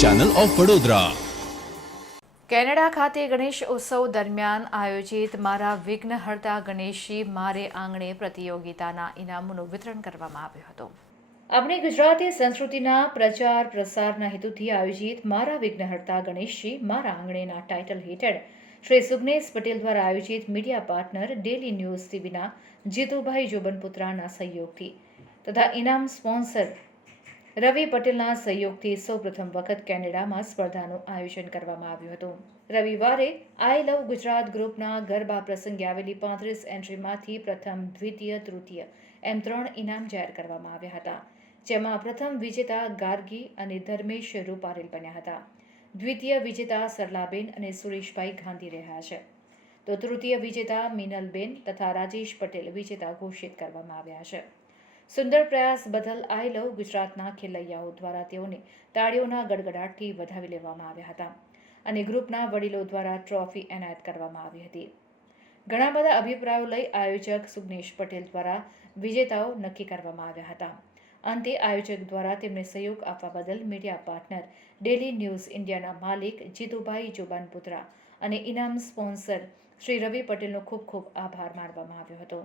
Channel of Vadodara Canada ખાતે ગણેશ ઉત્સવ દરમિયાન આયોજિત મારા વિઘ્નહર્તા ગણેશજી મારે આંગણે પ્રતિયોગિતાના ઇનામોનું વિતરણ કરવામાં આવ્યું હતું. આપણી ગુજરાતી સંસ્કૃતિના પ્રચાર પ્રસારના હેતુથી આયોજિત મારા વિઘ્નહર્તા ગણેશજી મારા આંગણેના ટાઇટલ હેઠળ શ્રી સુગ્નેશ પટેલ દ્વારા આયોજિત મીડિયા પાર્ટનર ડેલી ન્યૂઝ ટીવીના જીતુભાઈ જોબનપુત્રાના સહયોગથી તથા ઇનામ સ્પોન્સર રવિ પટેલના સહયોગથી સૌપ્રથમ વખત કેનેડામાં સ્પર્ધાનું આયોજન કરવામાં આવ્યું હતું. રવિવારે આઈ લવ ગુજરાત ગ્રુપના ગરબા પ્રસંગે આવેલી પાંત્રીસ એન્ટ્રીમાંથી પ્રથમ, દ્વિતીય, તૃતીય એમ ત્રણ ઇનામ જાહેર કરવામાં આવ્યા હતા, જેમાં પ્રથમ વિજેતા ગાર્ગી અને ધર્મેશ રૂપારેલ બન્યા હતા. દ્વિતીય વિજેતા સરલાબેન અને સુરેશભાઈ ગાંધી રહ્યા છે. તો તૃતીય વિજેતા મિનલબેન તથા રાજેશ પટેલ વિજેતા ઘોષિત કરવામાં આવ્યા છે. સુંદર પ્રયાસ બદલ આઈ લવ ગુજરાતના ખેલૈયાઓ દ્વારા તેઓને તાળીઓના ગડગડાટથી વધાવી લેવામાં આવ્યા હતા અને ગ્રુપના વડીલો દ્વારા ટ્રોફી એનાયત કરવામાં આવી હતી. ઘણા બધા અભિપ્રાયો લઈ આયોજક સુગ્નેશ પટેલ દ્વારા વિજેતાઓ નક્કી કરવામાં આવ્યા હતા. અંતે આયોજક દ્વારા તેમને સહયોગ આપવા બદલ મીડિયા પાર્ટનર ડેલી ન્યૂઝ ઇન્ડિયાના માલિક જીતુભાઈ જોબાનપુત્રા અને ઇનામ સ્પોન્સર શ્રી રવિ પટેલનો ખૂબ ખૂબ આભાર માનવામાં આવ્યો હતો.